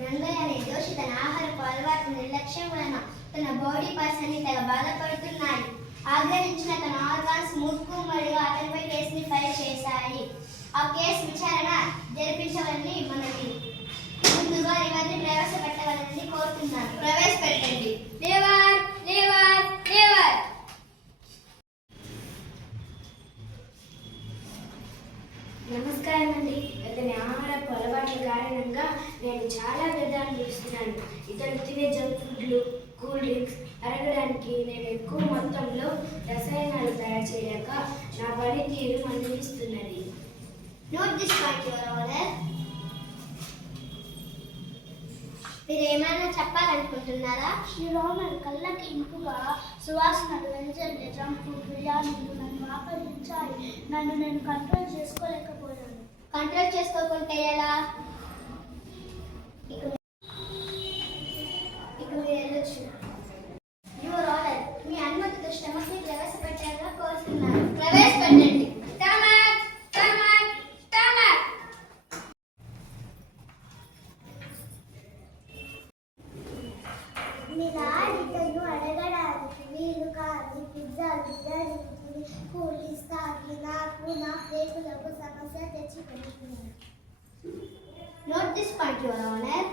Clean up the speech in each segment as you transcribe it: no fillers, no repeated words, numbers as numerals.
రంగయ్య అనే దోషి తన ఆహారపు అలవాటు నిర్లక్ష్యం వలన తన బాడీ పార్ట్స్ అన్ని తెగ బాధపడుతున్నాయి. ఆగ్రహించిన తన ఆర్గాన్స్ మూకుమ్మడిగా అతనిపై కేసుని ఫైల్ చేశాయి. ఆ కేసు విచారణ జరిపించవాలని మనకి ముందుగా రివర్ని ప్రవేశపెట్టవాలని కోరుతున్నాను. ప్రవేశపెట్టండి. Liver liver liver. నమస్కారం అండి. అతని ఆహారపు అలవాట్ల కారణంగా నేను చాలా వ్యర్థాలు చూస్తున్నాను. ఇతను తినే జంక్ ఫుడ్లు, కూల్ డ్రింక్స్ అరగడానికి నేను ఎక్కువ మొత్తంలో రసాయనాలు తయారు చేయలేక నా పనితీరు మందలిస్తున్నది. Note this point your honour. మీరు ఏమైనా చెప్పాలనుకుంటున్నారా? యువర్ ఆనర్, కళ్ళకి ఇంపుగా సువాసనలు వెంజండి జంక్ ఫుడ్ బిర్యానీలు నన్ను ఆకర్షించాయి. నన్ను నేను కంట్రోల్ చేసుకోలేకపోయాను. కంట్రోల్ చేసుకోకుంటే ఎలా? ఇక మీరు వెళ్ళొచ్చు. యువర్ ఆనర్, మీ అనుమతితో స్టమక్ని ప్రవేశపెట్టారుగా కోరుతున్నాను. ప్రవేశపెట్టండి. నిరాడితను అడగడానికి వీలు కాని పిజ్జాలు ధరించి కూలీస్ తాగి నాకు నా ప్రేగులకు సమస్య తెచ్చిపెడుతున్నాను. Note this point your honour.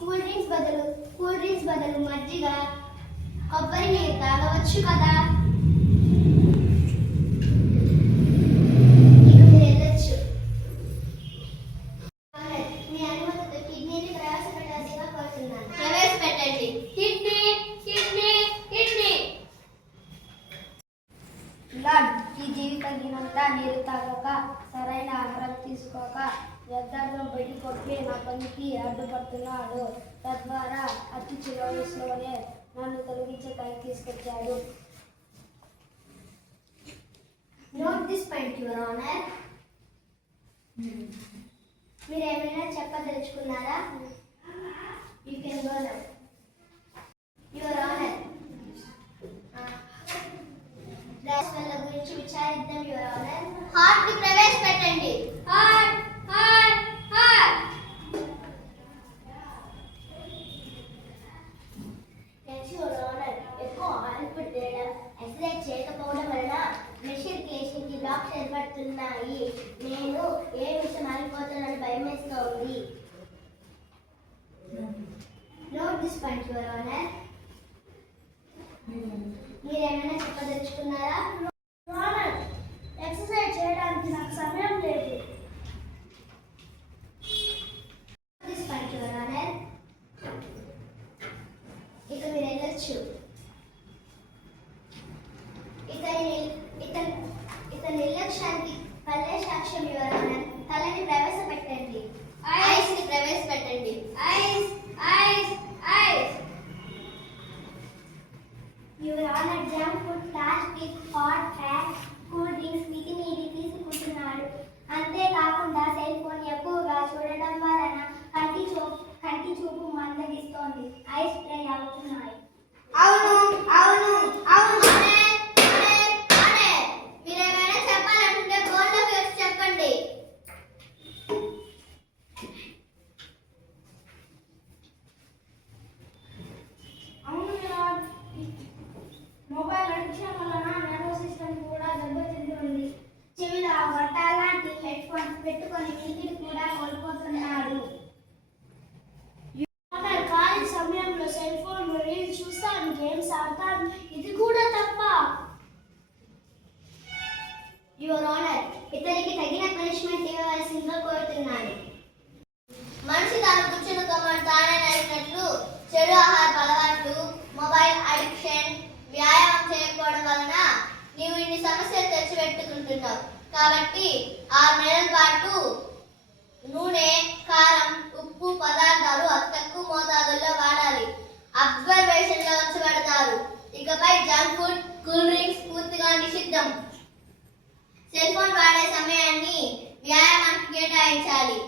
Cool drinks బదులు మజ్జిగ, కొబ్బరి నీరు తాగవచ్చు కదా. ఇక మీరు వెళ్ళొచ్చు. మీ అనుమతితో కిడ్నీని ప్రవేశపెట్టాల్సిగా కోరుతున్నాను. ప్రవేశపెట్టండి. Kidney kidney kidney. లార్డ్, ఈ జీవి తగినంత నీరు తాగక, సరైన ఆహారం తీసుకోక, వ్యర్థాలను బయట కొట్టి నా పనికి అడ్డుపడుతున్నాడు. తద్వారా అతి చిన్న వయసులోనే నన్ను తొలగించే పైకి తీసుకొచ్చాడు. Note this point your honour. మీరు ఏమైనా చెప్పదలుచుకున్నారా? You can go now. Your honour, రాష్ట్రాల గురించి విచారిద్దాం. యువర్ ఆనర్, హార్ట్ ని ప్రవేశపెట్టండి. Heart heart heart. Your honour, ఎక్కువ ఆయిల్ ఫుడ్ తినడం, ఎక్సర్సైజ్ చేయకపోవడం వలన ప్రెషర్ కేసుకి బ్లాక్స్ ఏర్పడుతున్నాయి. నేను ఏ విషయం ఆగిపోతానని భయం వేస్తోంది. Note this point your honour. మీరేమైనా చెప్పదలుచుకున్నారా? ఆనర్, ఎక్సర్సైజ్ చేయడానికి నాకు సమయం లేదు. This point your honour. ఇక మీరు వెళ్ళొచ్చు. ఇతని నిర్లక్ష్యానికి కళ్ళే సాక్ష్యం. యువర్ ఆనర్, కళ్ళని ప్రవేశపెట్టండి. ఐస్ ని ప్రవేశపెట్టండి. Eyes eyes eyes. Your honour, junk food, plastic, hot packs, cool drinks వీటిని ఇది తీసుకుంటున్నాడు. అంతేకాకుండా సెల్ ఫోన్ ఎక్కువగా చూడటం వలన కంటి చూపు మందగిస్తోంది. ఐస్ స్ప్రే అవుతున్నాయి. అవును అవును అవును. మీరేమైనా చెప్పాలంటే బోర్డులోకి వచ్చి చెప్పండి. అవును లార్డ్, మొబైల్ అడిక్షన్ వలన నర్వస్ సిస్టమ్ కూడా దెబ్బతింటుంది. చెవిలో గొట్టాలాంటి హెడ్ ఫోన్స్ పెట్టుకొని వినికిడి కూడా కోల్పోతున్నాడు. కాలేజ్ సమయంలో సెల్ ఫోన్ రీల్స్ చూస్తాను, గేమ్స్ ఆడతాను. ఇది కూడా తప్ప. యువర్ ఆనర్, ఇతనికి తగిన పనిష్మెంట్ ఇవ్వవలసిందిగా కోరుతున్నాను. మనిషి తాను కూర్చుని కొమ్మని తానే నరికినట్లు చెడు ఆహార అలవాట్లు, మొబైల్ అడిక్షన్, వ్యాయామం చేయకపోవడం వలన నీవు ఇన్ని సమస్యలు తెచ్చిపెట్టుకుంటున్నావు. కాబట్టి 6 నెలల పాటు నూనె, కారం, ఉప్పు పదార్థాలు అతి తక్కువ మోతాదుల్లో వాడాలి. అబ్జర్వేషన్ లో ఉంచబడతారు. ఇకపై జంక్ ఫుడ్, కూల్ డ్రింక్స్ పూర్తిగా నిషిద్ధం. సెల్ ఫోన్ వాడే సమయాన్ని వ్యాయామానికి కేటాయించాలి.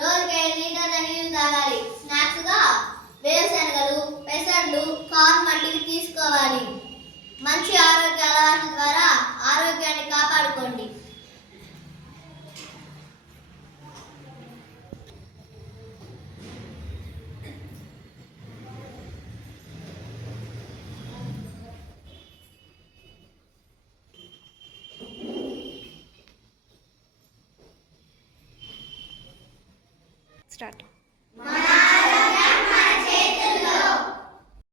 రోజుకి 5 లీటర్ల నీళ్లు తాగాలి. స్నాక్స్ గా వేరుశనగలు, పెసర్లు, కార్న్ వంటివి తీసుకోవాలి. మంచి ఆరోగ్య అలవాట్ల ద్వారా ఆరోగ్యాన్ని కాపాడుకోండి. స్టార్ట్.